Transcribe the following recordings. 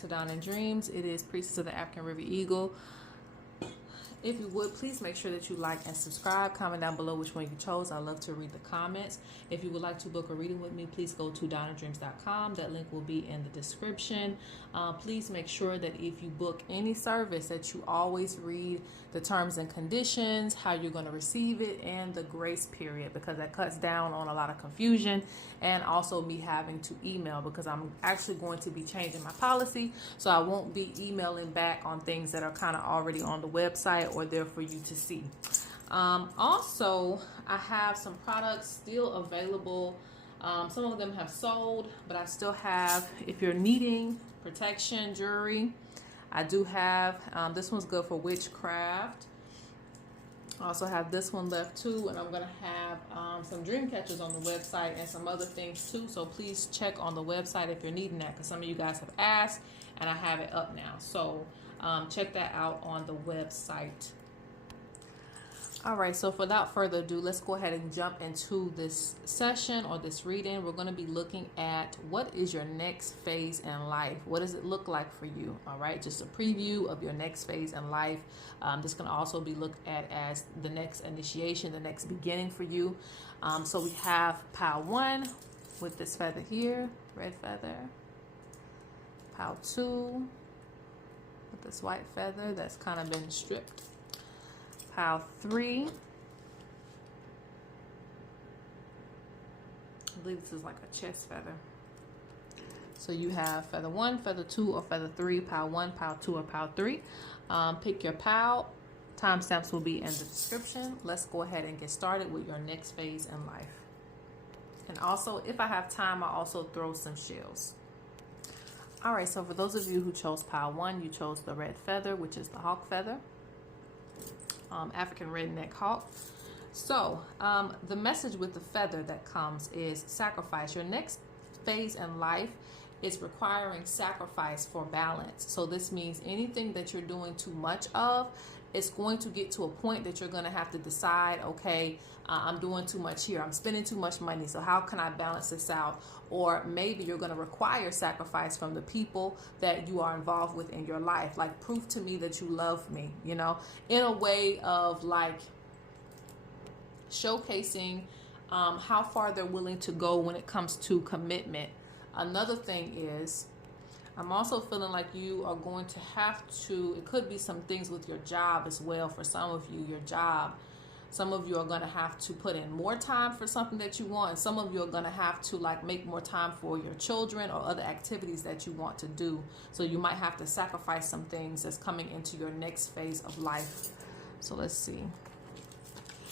to Dawn and Dreams. It is Priestess of the African River Eagle. If you would, please make sure that you like and subscribe. Comment down below which one you chose. I love to read the comments. If you would like to book a reading with me, please go to dawnanddreams.com. That link will be in the description. Please make sure that if you book any service that you always read the terms and conditions, how you're going to receive it, and the grace period, because that cuts down on a lot of confusion, and also me having to email, because I'm actually going to be changing my policy, so I won't be emailing back on things that are kind of already on the website or there for you to see. Also, I have some products still available. Some of them have sold, but I still have, if you're needing protection jewelry, I do have, this one's good for witchcraft. I also have this one left too, and I'm going to have some Dreamcatchers on the website and some other things too, so please check on the website if you're needing that, because some of you guys have asked and I have it up now, so check that out on the website. All right, so without further ado, let's go ahead and jump into this session or this reading. We're going to be looking at what is your next phase in life. What does it look like for you? All right, just a preview of your next phase in life. This can also be looked at as the next initiation, the next beginning for you. So we have pile 1 with this feather here, red feather. Pile 2 with this white feather that's kind of been stripped. Pile 3, I believe this is like a chest feather. So you have feather 1, feather 2, or feather 3, pile 1, pile 2, or pile 3. Pick your pile. Timestamps will be in the description. Let's go ahead and get started with your next phase in life. And also, if I have time, I'll also throw some shells. All right, so for those of you who chose pile 1, you chose the red feather, which is the hawk feather. African redneck hawk. So the message with the feather that comes is sacrifice. Your next phase in life is requiring sacrifice for balance. So this means anything that you're doing too much of, it's going to get to a point that you're going to have to decide, okay, I'm doing too much here, I'm spending too much money, so how can I balance this out? Or maybe you're going to require sacrifice from the people that you are involved with in your life, like prove to me that you love me, you know, in a way of like showcasing how far they're willing to go when it comes to commitment. Another thing is, I'm also feeling like you are going to have to, it could be some things with your job as well. For some of you, your job, some of you are going to have to put in more time for something that you want. Some of you are going to have to like make more time for your children or other activities that you want to do. So you might have to sacrifice some things that's coming into your next phase of life. So let's see.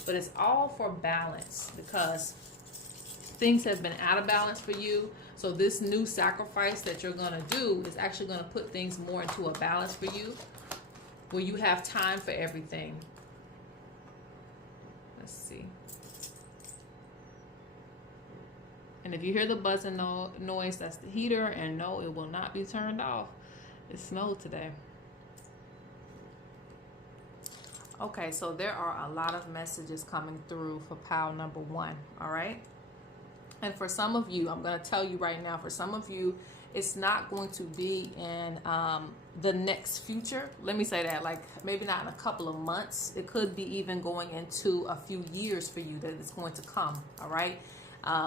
But it's all for balance, because things have been out of balance for you. So this new sacrifice that you're going to do is actually going to put things more into a balance for you, where you have time for everything. Let's see. And if you hear the buzzing noise, that's the heater, and no, it will not be turned off. It snowed today. Okay, so there are a lot of messages coming through for pile number 1, all right? And for some of you, I'm going to tell you right now, for some of you, it's not going to be in the next future. Let me say that, like maybe not in a couple of months. It could be even going into a few years for you that it's going to come, all right?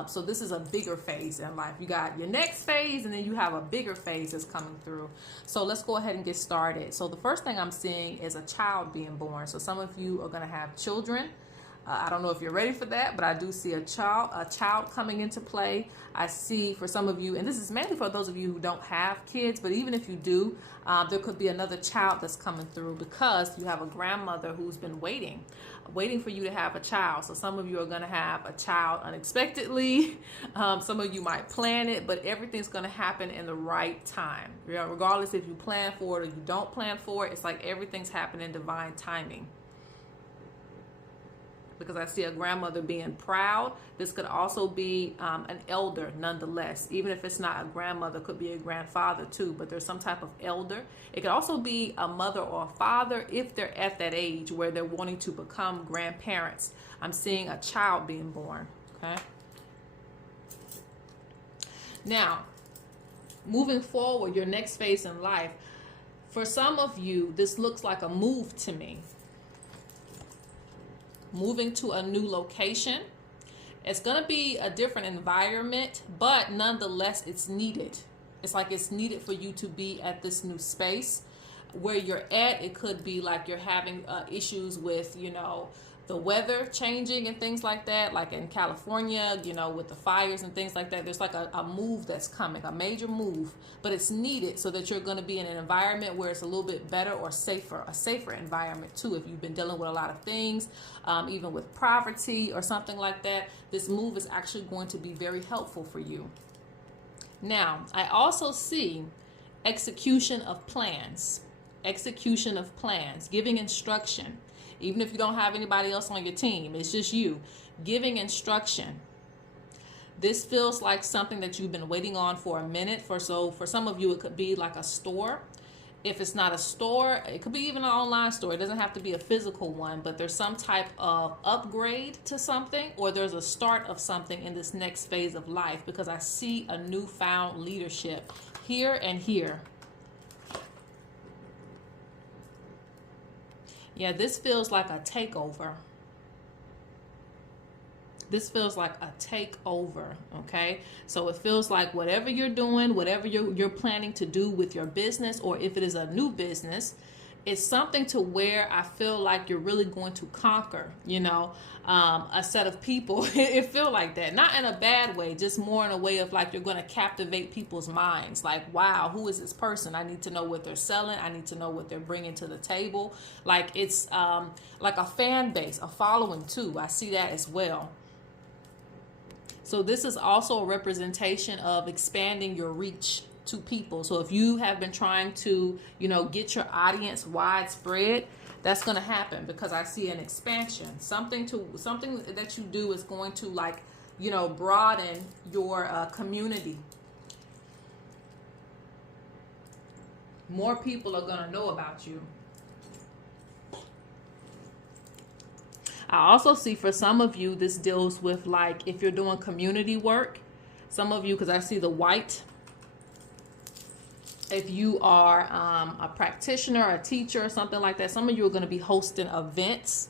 So this is a bigger phase in life. You got your next phase, and then you have a bigger phase that's coming through. So let's go ahead and get started. So the first thing I'm seeing is a child being born. So some of you are going to have children. I don't know if you're ready for that, but I do see a child coming into play. I see for some of you, and this is mainly for those of you who don't have kids, but even if you do, there could be another child that's coming through, because you have a grandmother who's been waiting for you to have a child. So some of you are going to have a child unexpectedly. Some of you might plan it, but everything's going to happen in the right time. You know, regardless if you plan for it or you don't plan for it, it's like everything's happening in divine timing. Because I see a grandmother being proud. This could also be an elder nonetheless. Even if it's not a grandmother, it could be a grandfather too, but there's some type of elder. It could also be a mother or a father if they're at that age where they're wanting to become grandparents. I'm seeing a child being born, okay? Now, moving forward, your next phase in life. For some of you, this looks like a move to me. Moving to a new location. It's going to be a different environment, but nonetheless, it's needed. It's like it's needed for you to be at this new space. Where you're at, it could be like you're having issues with, you know, the weather changing and things like that, like in California, you know, with the fires and things like that. There's like a move that's coming, a major move, but it's needed so that you're going to be in an environment where it's a little bit better or safer, a safer environment too. If you've been dealing with a lot of things, even with poverty or something like that, this move is actually going to be very helpful for you. Now, I also see execution of plans, giving instruction. Even if you don't have anybody else on your team, it's just you giving instruction. This feels like something that you've been waiting on for a minute. So for some of you, it could be like a store. If it's not a store, it could be even an online store. It doesn't have to be a physical one, but there's some type of upgrade to something, or there's a start of something in this next phase of life, because I see a newfound leadership here and here. Yeah, this feels like a takeover. This feels like a takeover, okay? So it feels like whatever you're doing, whatever you're planning to do with your business, or if it is a new business, it's something to where I feel like you're really going to conquer, you know, a set of people. It feels like that. Not in a bad way, just more in a way of like you're going to captivate people's minds. Like, wow, who is this person? I need to know what they're selling. I need to know what they're bringing to the table. Like it's like a fan base, a following too. I see that as well. So this is also a representation of expanding your reach to people. So if you have been trying to, you know, get your audience widespread, that's going to happen, because I see an expansion. Something that you do is going to, like, you know, broaden your community. More people are going to know about you. I also see for some of you, this deals with, like, if you're doing community work, some of you, because I see the white. If you are a practitioner, a teacher, or something like that, some of you are going to be hosting events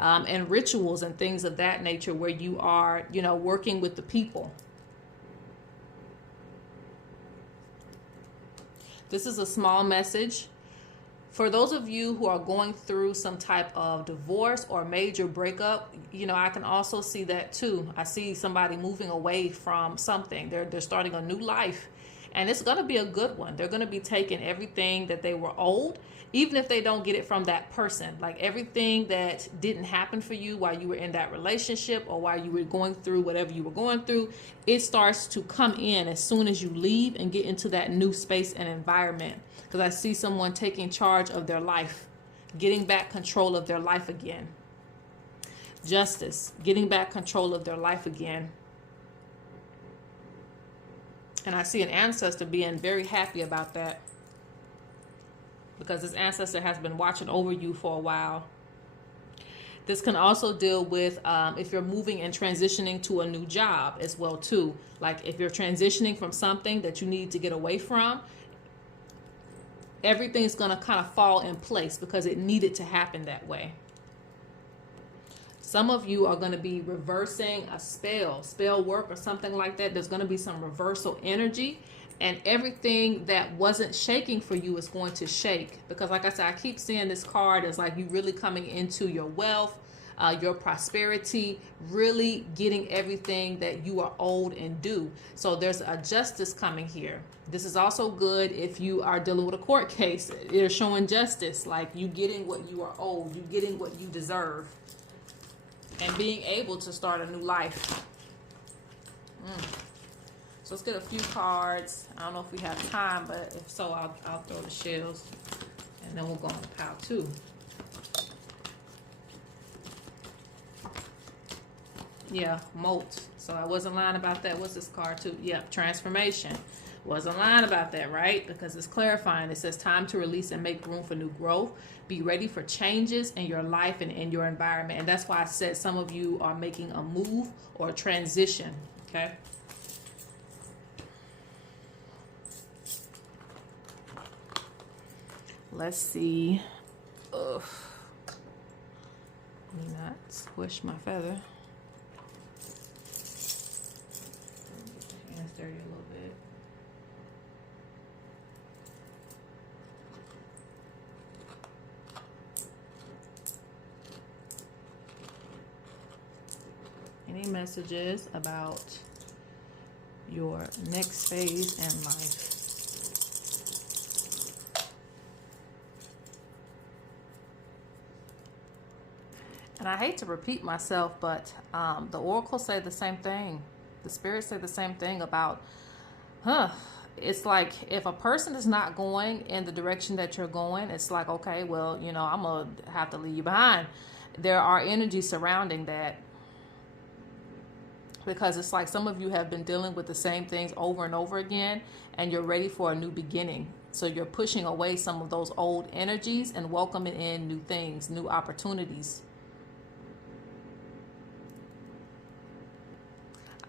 and rituals and things of that nature where you are, you know, working with the people. This is a small message. For those of you who are going through some type of divorce or major breakup, you know, I can also see that too. I see somebody moving away from something. They're starting a new life. And it's going to be a good one. They're going to be taking everything that they were owed, even if they don't get it from that person. Like everything that didn't happen for you while you were in that relationship or while you were going through whatever you were going through, it starts to come in as soon as you leave and get into that new space and environment. Because I see someone taking charge of their life, getting back control of their life again. Justice, getting back control of their life again. And I see an ancestor being very happy about that, because this ancestor has been watching over you for a while. This can also deal with if you're moving and transitioning to a new job as well too. Like if you're transitioning from something that you need to get away from, everything's going to kind of fall in place because it needed to happen that way. Some of you are going to be reversing a spell work or something like that. There's going to be some reversal energy, and everything that wasn't shaking for you is going to shake. Because like I said, I keep seeing this card as like you really coming into your wealth, your prosperity, really getting everything that you are owed and due. So there's a justice coming here. This is also good if you are dealing with a court case. They're showing justice, like you getting what you are owed, you getting what you deserve, and being able to start a new life. So let's get a few cards. I don't know if we have time, but if so, I'll throw the shells, and then we'll go on to pile 2. Yeah, molt. So I wasn't lying about that. What's this card too? Yep, transformation. Wasn't lying about that, right? Because it's clarifying. It says time to release and make room for new growth. Be ready for changes in your life and in your environment. And that's why I said some of you are making a move or a transition, okay? Let's see. Ugh. Let me not squish my feather. Get the hands dirty a little bit. Any messages about your next phase in life? And I hate to repeat myself, but the oracles say the same thing. The spirits say the same thing about, it's like if a person is not going in the direction that you're going, it's like, okay, well, you know, I'm going to have to leave you behind. There are energies surrounding that, because it's like some of you have been dealing with the same things over and over again, and you're ready for a new beginning. So you're pushing away some of those old energies and welcoming in new things, new opportunities.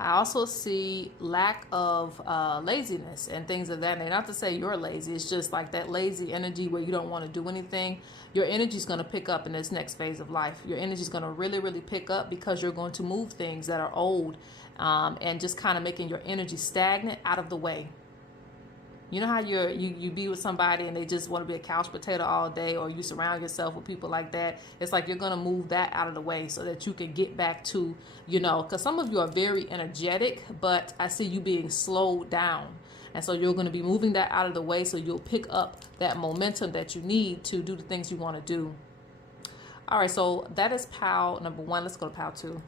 I also see lack of laziness and things of that nature. Not to say you're lazy. It's just like that lazy energy where you don't want to do anything. Your energy is going to pick up in this next phase of life. Your energy is going to really, really pick up, because you're going to move things that are old and just kind of making your energy stagnant out of the way. You know how you be with somebody and they just want to be a couch potato all day, or you surround yourself with people like that. It's like you're going to move that out of the way so that you can get back to, you know, because some of you are very energetic, but I see you being slowed down. And so you're going to be moving that out of the way so you'll pick up that momentum that you need to do the things you want to do. All right, so that is pile number 1. Let's go to pile 2.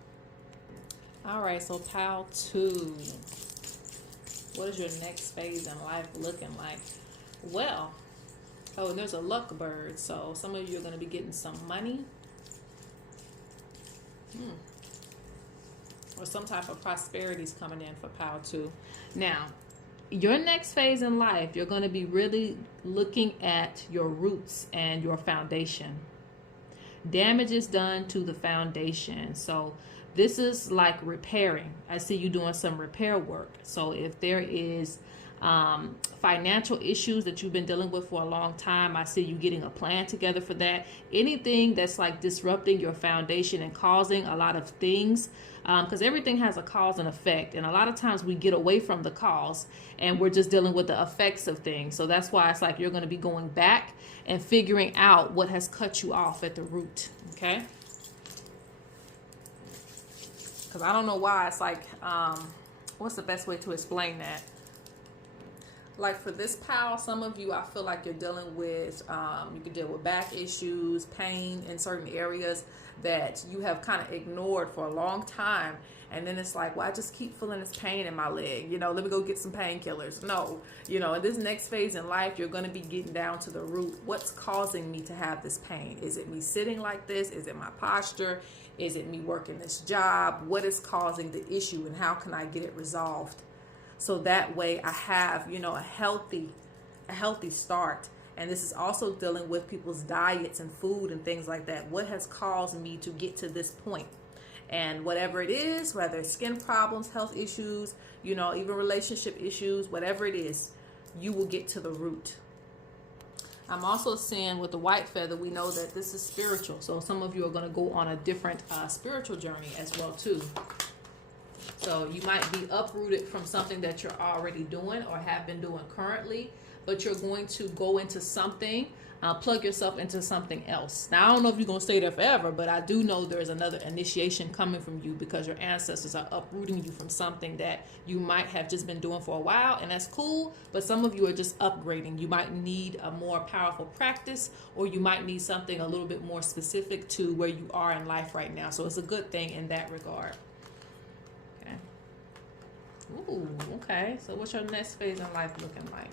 All right, so pile 2. What is your next phase in life looking like? Well, oh, and there's a luck bird. So some of you are going to be getting some money. Or some type of prosperity is coming in for pile 2. Now, your next phase in life, you're going to be really looking at your roots and your foundation. Damage is done to the foundation. So this is like repairing. I see you doing some repair work. So if there is financial issues that you've been dealing with for a long time, I see you getting a plan together for that. Anything that's like disrupting your foundation and causing a lot of things, because everything has a cause and effect. And a lot of times we get away from the cause and we're just dealing with the effects of things. So that's why it's like you're going to be going back and figuring out what has cut you off at the root. Okay. Because I don't know why. It's like, what's the best way to explain that? Like for this pile, some of you, I feel like you're dealing with, you can deal with back issues, pain in certain areas that you have kind of ignored for a long time. And then it's like, well, I just keep feeling this pain in my leg. You know, let me go get some painkillers. No, you know, in this next phase in life, you're going to be getting down to the root. What's causing me to have this pain? Is it me sitting like this? Is it my posture? Is it me working this job? What is causing the issue, and how can I get it resolved? So that way I have, you know, a healthy start. And this is also dealing with people's diets and food and things like that. What has caused me to get to this point? And whatever it is, whether it's skin problems, health issues, you know, even relationship issues, whatever it is, you will get to the root. I'm also seeing with the white feather, we know that this is spiritual. So some of you are going to go on a different spiritual journey as well too. So you might be uprooted from something that you're already doing or have been doing currently, but you're going to go into something, plug yourself into something else. Now, I don't know if you're going to stay there forever, but I do know there's another initiation coming from you, because your ancestors are uprooting you from something that you might have just been doing for a while, and that's cool, but some of you are just upgrading. You might need a more powerful practice, or you might need something a little bit more specific to where you are in life right now. So it's a good thing in that regard. Okay. Ooh, okay. So what's your next phase in life looking like?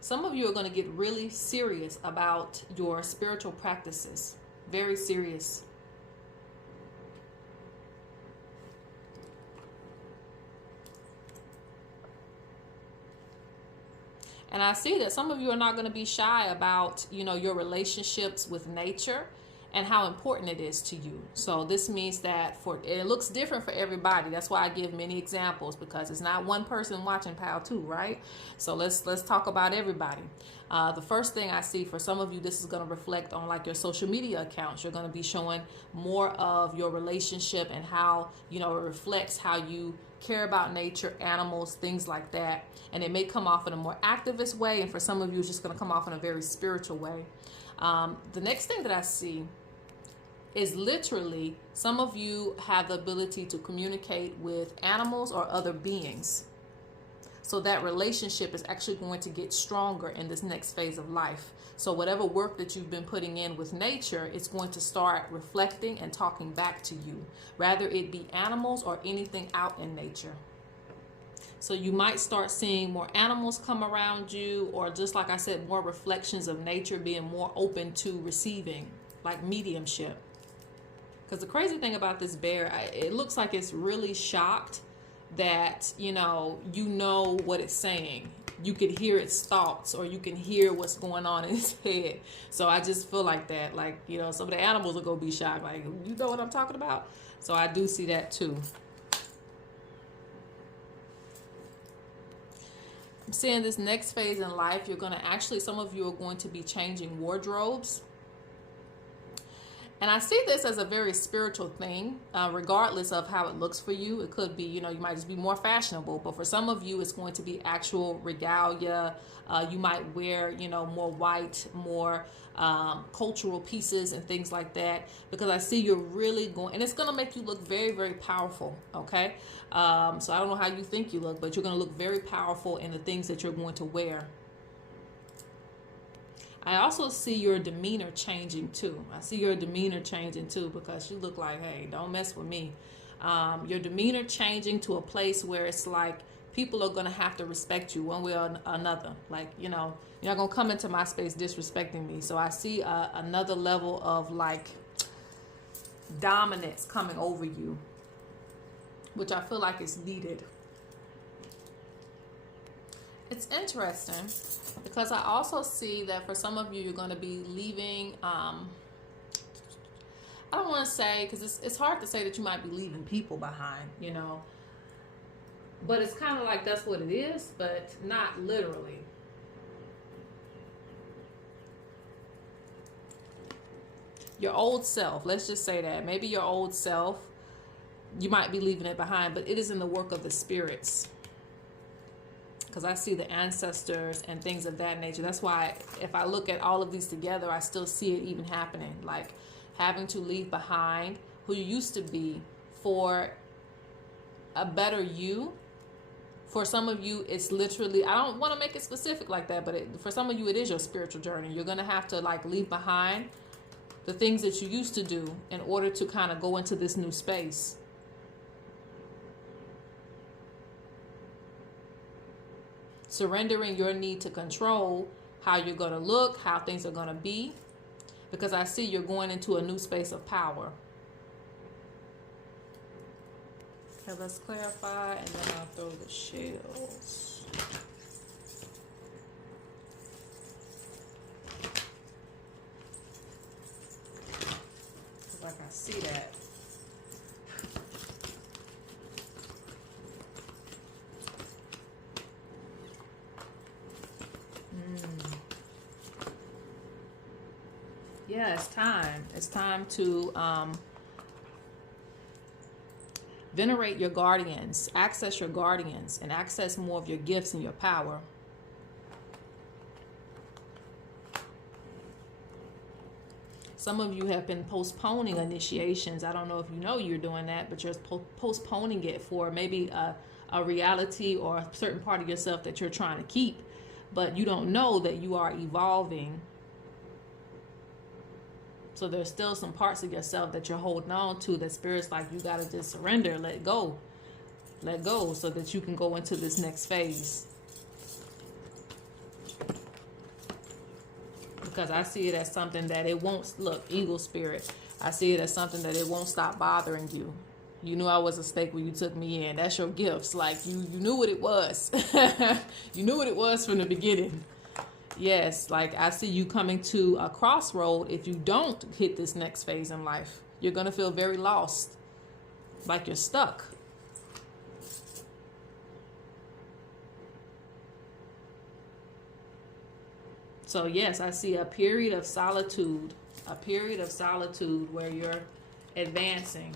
Some of you are going to get really serious about your spiritual practices. Very serious. And I see that some of you are not going to be shy about, you know, your relationships with nature and how important it is to you. So this means that it looks different for everybody. That's why I give many examples, because it's not one person watching Pal 2, right? So let's talk about everybody. The first thing I see for some of you, this is going to reflect on like your social media accounts. You're going to be showing more of your relationship and how, you know, it reflects how you care about nature, animals, things like that. And it may come off in a more activist way, and for some of you it's just going to come off in a very spiritual way. The next thing that I see is literally some of you have the ability to communicate with animals or other beings. So that relationship is actually going to get stronger in this next phase of life. So whatever work that you've been putting in with nature, it's going to start reflecting and talking back to you, rather it be animals or anything out in nature. So you might start seeing more animals come around you, or just like I said, more reflections of nature, being more open to receiving, like mediumship. Because the crazy thing about this bear, it looks like it's really shocked that, you know what it's saying. You could hear its thoughts, or you can hear what's going on in its head. So I just feel like that, like, you know, some of the animals are going to be shocked. Like, you know what I'm talking about? So I do see that too. I'm seeing this next phase in life, you're going to actually, some of you are going to be changing wardrobes. And I see this as a very spiritual thing, regardless of how it looks for you. It could be, you know, you might just be more fashionable, but for some of you, it's going to be actual regalia. You might wear, you know, more white, more cultural pieces and things like that, because I see you're really going, and it's going to make you look very, very powerful. Okay. So I don't know how you think you look, but you're going to look very powerful in the things that you're going to wear. I also see your demeanor changing too. I see your demeanor changing too, because you look like, hey, don't mess with me. Your demeanor changing to a place where it's like people are going to have to respect you one way or another. Like, you know, you're not going to come into my space disrespecting me. So I see another level of like dominance coming over you, which I feel like is needed. It's interesting because I also see that for some of you, you're going to be leaving. I don't want to say, because it's hard to say that you might be leaving people behind, you know. But it's kind of like that's what it is, but not literally. Your old self, let's just say that. Maybe your old self, you might be leaving it behind, but it is in the work of the spirits. Because I see the ancestors and things of that nature. That's why if I look at all of these together, I still see it even happening. Like having to leave behind who you used to be for a better you. For some of you, it's literally, I don't want to make it specific like that, but for some of you, it is your spiritual journey. You're going to have to like leave behind the things that you used to do in order to kind of go into this new space. Surrendering your need to control how you're going to look, how things are going to be, because I see you're going into a new space of power. Okay, let's clarify, and then I'll throw the shells. Like I see that. Yeah, it's time. It's time to venerate your guardians, access your guardians, and access more of your gifts and your power. Some of you have been postponing initiations. I don't know if you know you're doing that, but you're postponing it for maybe a reality or a certain part of yourself that you're trying to keep, but you don't know that you are evolving. So there's still some parts of yourself that you're holding on to that Spirit's like, you got to just surrender, let go, so that you can go into this next phase. Because I see it as something that it won't, look, Eagle Spirit, I see it as something that it won't stop bothering you. You knew I was a snake when you took me in. That's your gifts. Like, you knew what it was. You knew what it was from the beginning. Yes, like I see you coming to a crossroad. If you don't hit this next phase in life, you're going to feel very lost, like you're stuck. So yes, I see a period of solitude, where you're advancing.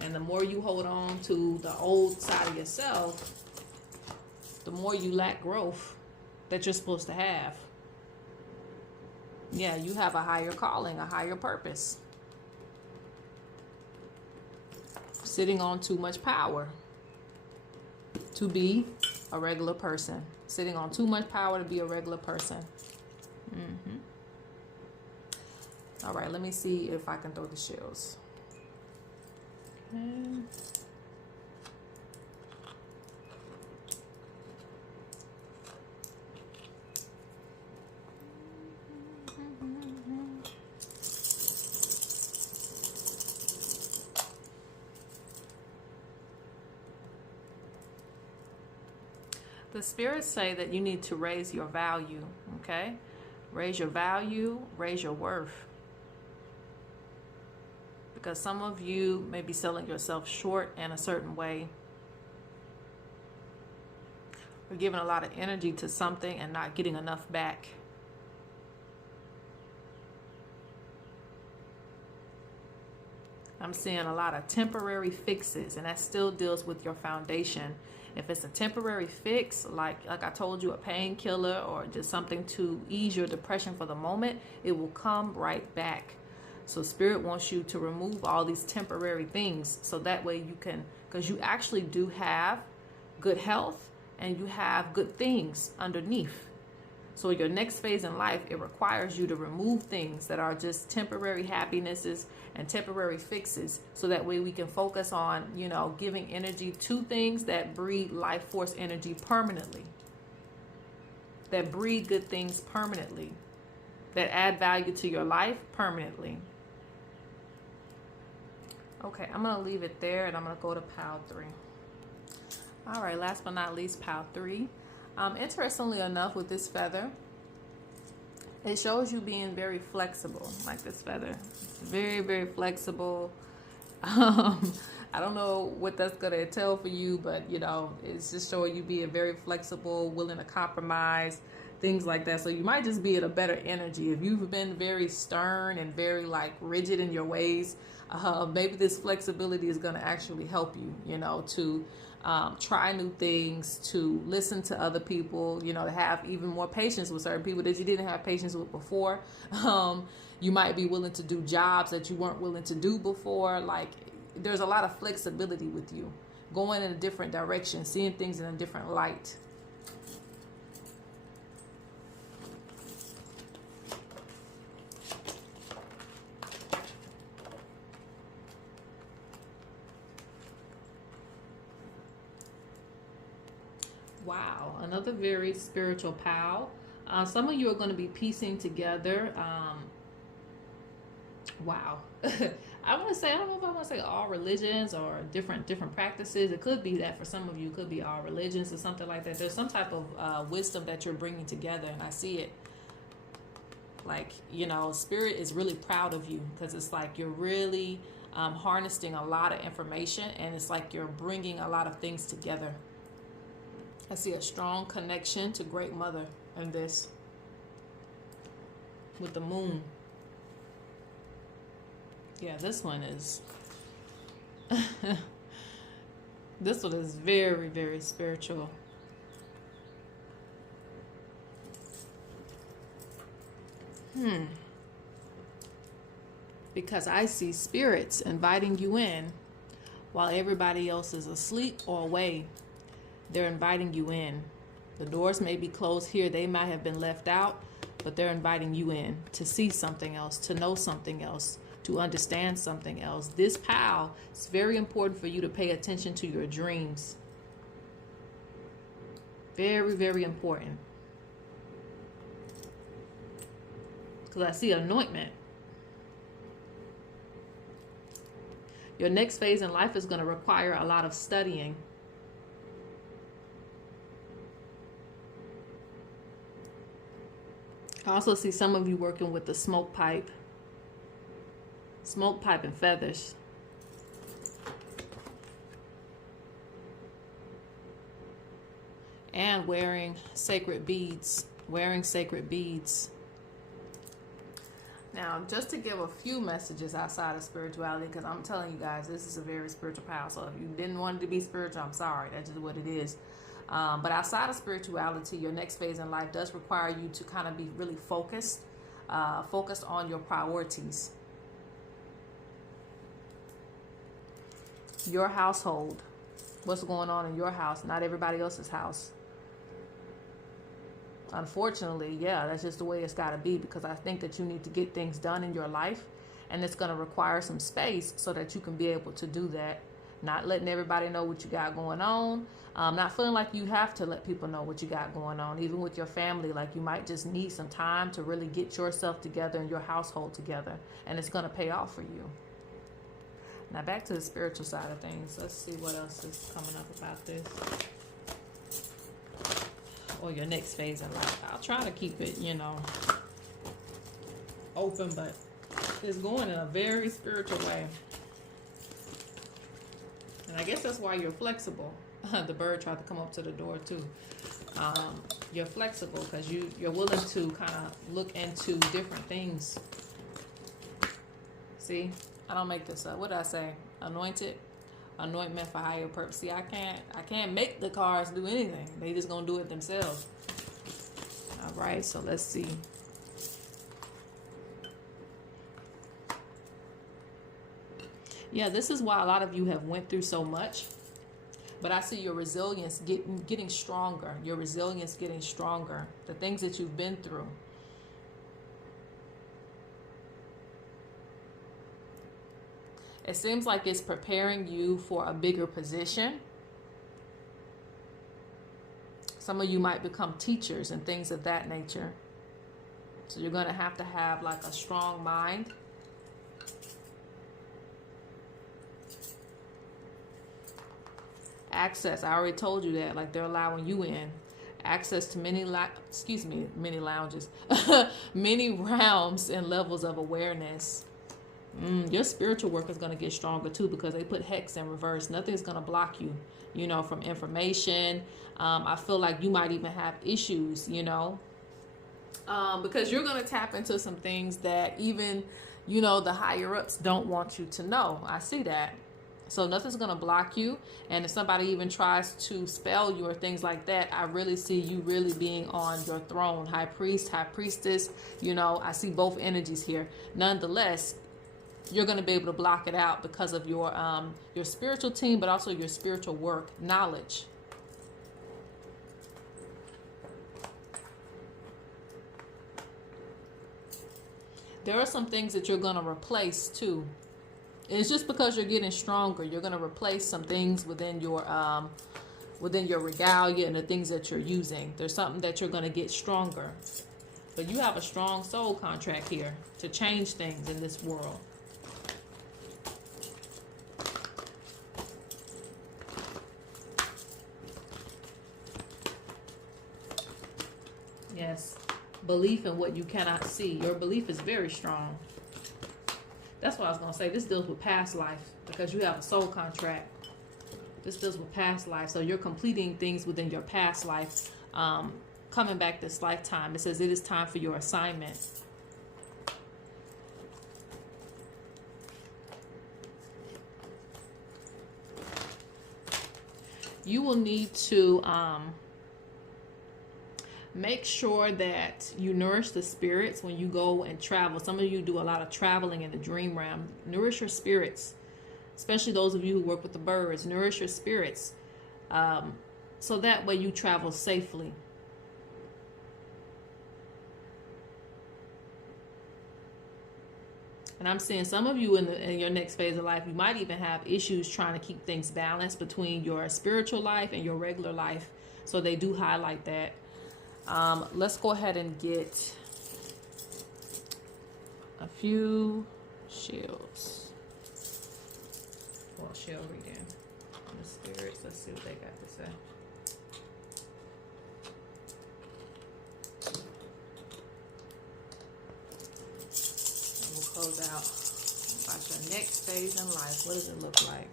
And the more you hold on to the old side of yourself, the more you lack growth that you're supposed to have. Yeah, you have a higher calling, a higher purpose. Sitting on too much power to be a regular person. Sitting on too much power to be a regular person. All right, let me see if I can throw the shells. Okay. The spirits say that you need to raise your value, okay? Raise your value, raise your worth. Because some of you may be selling yourself short in a certain way. You're giving a lot of energy to something and not getting enough back. I'm seeing a lot of temporary fixes, and that still deals with your foundation. If it's a temporary fix, like I told you, a painkiller or just something to ease your depression for the moment, it will come right back. So Spirit wants you to remove all these temporary things so that way you can, because you actually do have good health and you have good things underneath. So your next phase in life, it requires you to remove things that are just temporary happinesses and temporary fixes. So that way we can focus on, you know, giving energy to things that breed life force energy permanently. That breed good things permanently. That add value to your life permanently. Okay, I'm going to leave it there and I'm going to go to pile 3. All right, last but not least, pile 3. Interestingly enough, with this feather, it shows you being very flexible, like this feather. Very, very flexible. I don't know what that's going to entail for you, but, you know, it's just showing you being very flexible, willing to compromise, things like that. So you might just be in a better energy. If you've been very stern and very, like, rigid in your ways, maybe this flexibility is going to actually help you, you know, to try new things, to listen to other people, you know, to have even more patience with certain people that you didn't have patience with before. You might be willing to do jobs that you weren't willing to do before. Like, there's a lot of flexibility with you, going in a different direction, seeing things in a different light. Wow, another very spiritual pal. Some of you are going to be piecing together. Wow. I want to say, I don't know if I want to say all religions or different practices. It could be that for some of you, it could be all religions or something like that. There's some type of wisdom that you're bringing together, and I see it. Like, you know, Spirit is really proud of you because it's like you're really harnessing a lot of information, and it's like you're bringing a lot of things together. I see a strong connection to Great Mother in this with the moon. Yeah, this one is this one is very, very spiritual. Because I see spirits inviting you in while everybody else is asleep or away. They're inviting you in. The doors may be closed here. They might have been left out, but they're inviting you in to see something else, to know something else, to understand something else. This pal, it's very important for you to pay attention to your dreams. Very, very important. Because I see anointment. Your next phase in life is going to require a lot of studying. I also see some of you working with the smoke pipe and feathers. And wearing sacred beads. Now, just to give a few messages outside of spirituality, because I'm telling you guys, this is a very spiritual power. So if you didn't want it to be spiritual, I'm sorry. That's just what it is. But outside of spirituality, your next phase in life does require you to kind of be really focused on your priorities. Your household. What's going on in your house, not everybody else's house. Unfortunately, yeah, that's just the way it's got to be, because I think that you need to get things done in your life, and it's going to require some space so that you can be able to do that. Not letting everybody know what you got going on. Not feeling like you have to let people know what you got going on. Even with your family, like you might just need some time to really get yourself together and your household together, and it's going to pay off for you. Now back to the spiritual side of things. Let's see what else is coming up about this. Or your next phase in life. I'll try to keep it, open, but it's going in a very spiritual way. And I guess that's why you're flexible. The bird tried to come up to the door too. You're flexible because you're willing to kind of look into different things. See, I don't make this up. What did I say? Anointed. Anointment for higher purpose. See, I can't make the cards do anything. They just gonna do it themselves. All right, so let's see. Yeah, this is why a lot of you have went through so much. But I see your resilience getting stronger. Your resilience getting stronger. The things that you've been through. It seems like it's preparing you for a bigger position. Some of you might become teachers and things of that nature. So you're going to have like a strong mind. Access. I already told you that. Like they're allowing you in. Access to many lounges. Many realms and levels of awareness. Your spiritual work is going to get stronger too, because they put hex in reverse. Nothing's going to block you, from information. I feel like you might even have issues, because you're going to tap into some things that even, the higher ups don't want you to know. I see that. So nothing's going to block you. And if somebody even tries to spell you or things like that, I really see you really being on your throne. High priest, high priestess, I see both energies here. Nonetheless, you're going to be able to block it out because of your spiritual team, but also your spiritual work, knowledge. There are some things that you're going to replace too. It's just because you're getting stronger. You're going to replace some things within your regalia and the things that you're using. There's something that you're going to get stronger. But you have a strong soul contract here to change things in this world. Yes. Belief in what you cannot see. Your belief is very strong. That's what I was going to say. This deals with past life because you have a soul contract. This deals with past life. So you're completing things within your past life. Coming back this lifetime. It says it is time for your assignment. You will need to make sure that you nourish the spirits when you go and travel. Some of you do a lot of traveling in the dream realm. Nourish your spirits, especially those of you who work with the birds. Nourish your spirits so that way you travel safely. And I'm seeing some of you in your next phase of life, you might even have issues trying to keep things balanced between your spiritual life and your regular life. So they do highlight that. Let's go ahead and get a few shields. Well, shield reading. The spirits. Let's see what they got to say. out about your next phase in life. What does it look like?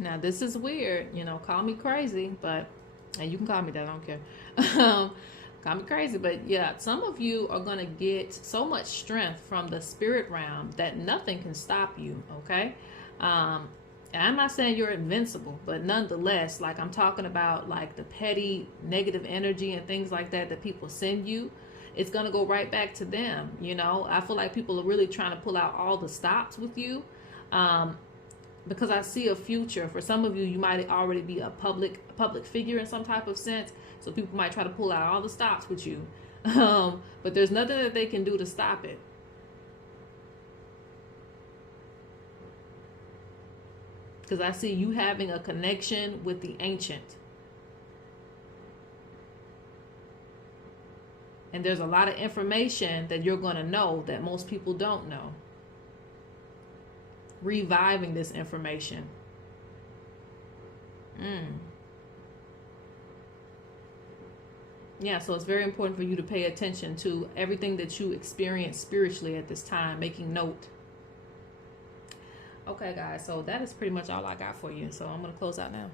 Now, this is weird. You know, call me crazy, but, and you can call me that, I don't care. Call me crazy, but yeah, some of you are going to get so much strength from the spirit realm that nothing can stop you, okay? And I'm not saying you're invincible, but nonetheless, like I'm talking about like the petty negative energy and things like that that people send you, it's going to go right back to them, you know? I feel like people are really trying to pull out all the stops with you. Because I see a future. For some of you, you might already be a public figure in some type of sense. So people might try to pull out all the stops with you. But there's nothing that they can do to stop it. Because I see you having a connection with the ancient. And there's a lot of information that you're going to know that most people don't know. Reviving this information. Yeah, so it's very important for you to pay attention to everything that you experience spiritually at this time, making note. Okay, guys, so that is pretty much all I got for you. So I'm going to close out now.